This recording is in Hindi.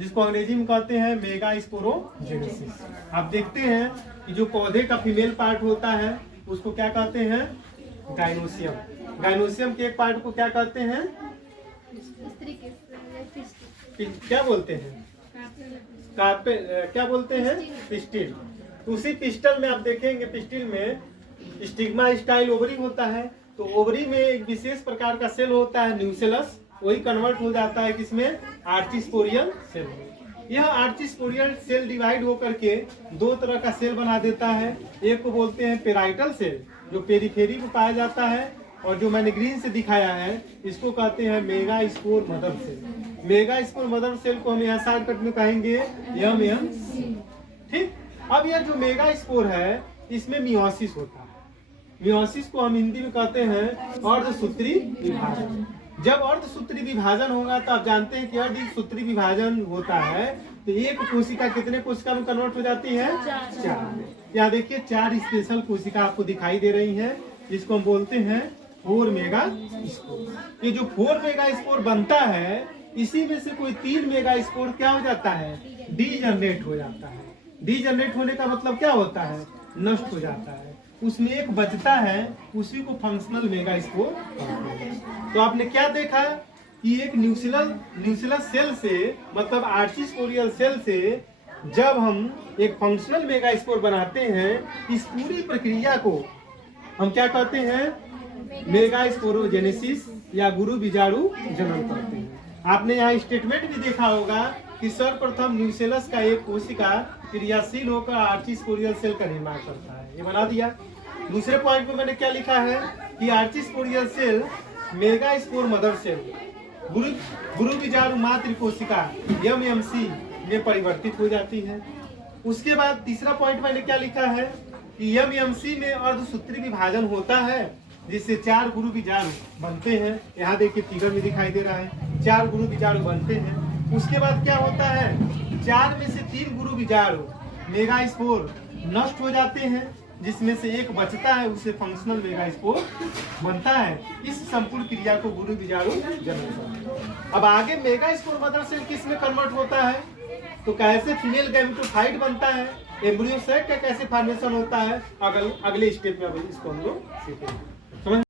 जिसको अंग्रेजी में कहते हैं मेगा स्पोरोजेनेसिस। आप देखते हैं कि जो पौधे का फीमेल पार्ट होता है उसको क्या कहते हैं, गाइनोसियम। गाइनोसियम के एक पार्ट को क्या कहते हैं, क्या बोलते हैं, क्या बोलते हैं, पिस्टिल। उसी पिस्टल में आप देखेंगे, पिस्टिल में स्टिग्मा स्टाइल ओवरी होता है, तो ओवरी में एक विशेष प्रकार का सेल होता है न्यूसेलस, वही कन्वर्ट हो जाता है किसमें, आर्चिस्पोरियल सेल में। यह आर्चिस्पोरियल सेल डिवाइड होकर के दो तरह का सेल बना देता है। एक को बोलते हैं पेराइटल सेल, जो पेरीफेरी में पाया जाता है, और जो मैंने ग्रीन से दिखाया है इसको कहते हैं megaspore mother cell. Megaspore mother cell को हम यहाँ शॉर्टकट में कहेंगे MMC। ठीक, अब यह जो मेगा स्पोर है इसमें मियोसिस होता है। मियोसिस को हम हिंदी में कहते हैं अर्धसूत्री विभाजन। जब अर्धसूत्री विभाजन होगा तो आप जानते हैं कि अर्धसूत्री विभाजन होता है तो एक कोशिका कितने कोशिका में कन्वर्ट हो जाती है, 4। यहाँ देखिए 4 स्पेशल कोशिका आपको दिखाई दे रही हैं, जिसको हम बोलते हैं 4 मेगा स्पोर। ये जो 4 मेगा स्पोर बनता है इसी में से कोई 3 मेगा स्पोर क्या हो जाता है, डीजनरेट हो जाता है। डीजनरेट होने का मतलब क्या होता है, नष्ट हो जाता है। उसमें एक बचता है, उसी को फंक्शनल मेगा स्पोर। तो आपने क्या देखा कि एक न्यूसेलस सेल से मतलब आर्चिस्पोरियल सेल से जब हम एक फंक्शनल मेगा स्पोर बनाते हैं, इस पूरी प्रक्रिया को हम क्या कहते हैं, मेगा स्पोरोजेनेसिस या गुरु बीजाणु जनन कहते हैं। आपने यहाँ स्टेटमेंट भी देखा होगा कि सर्वप्रथम न्यूसेलस का एक कोशिका क्रियाशील होकर आर्चिस्पोरियल सेल का निर्माण करता है, ये बना दिया। दूसरे पॉइंट में मैंने क्या लिखा है कि archesporial cell megaspore mother cell गुरु बीजाणु मातृ कोशिका MMC में परिवर्तित हो जाती है। उसके बाद तीसरा पॉइंट मैंने क्या लिखा है कि MMC में अर्धसूत्री विभाजन होता है, जिससे 4 गुरु बीजाणु बनते हैं। यहाँ देखिए फिगर में दिखाई दे रहा है, 4 गुरु बीजाणु बनते हैं। उसके बाद क्या होता है, 4 में से 3 गुरु बीजाणु मेगा स्पोर नष्ट हो जाते हैं, जिसमें से एक बचता है, उसे फंक्शनल मेगा स्पोर बनता है। इस संपूर्ण क्रिया को गुरु बीजाणु जनन। अब आगे मेगा स्पोर मदर सेल किस में कन्वर्ट होता है, तो कैसे फीमेल गैमेटोफाइट बनता है, एम्ब्रियो सेट का कैसे फॉर्मेशन होता है, अगले स्टेप में इसको हम लोग सीखेंगे। समझ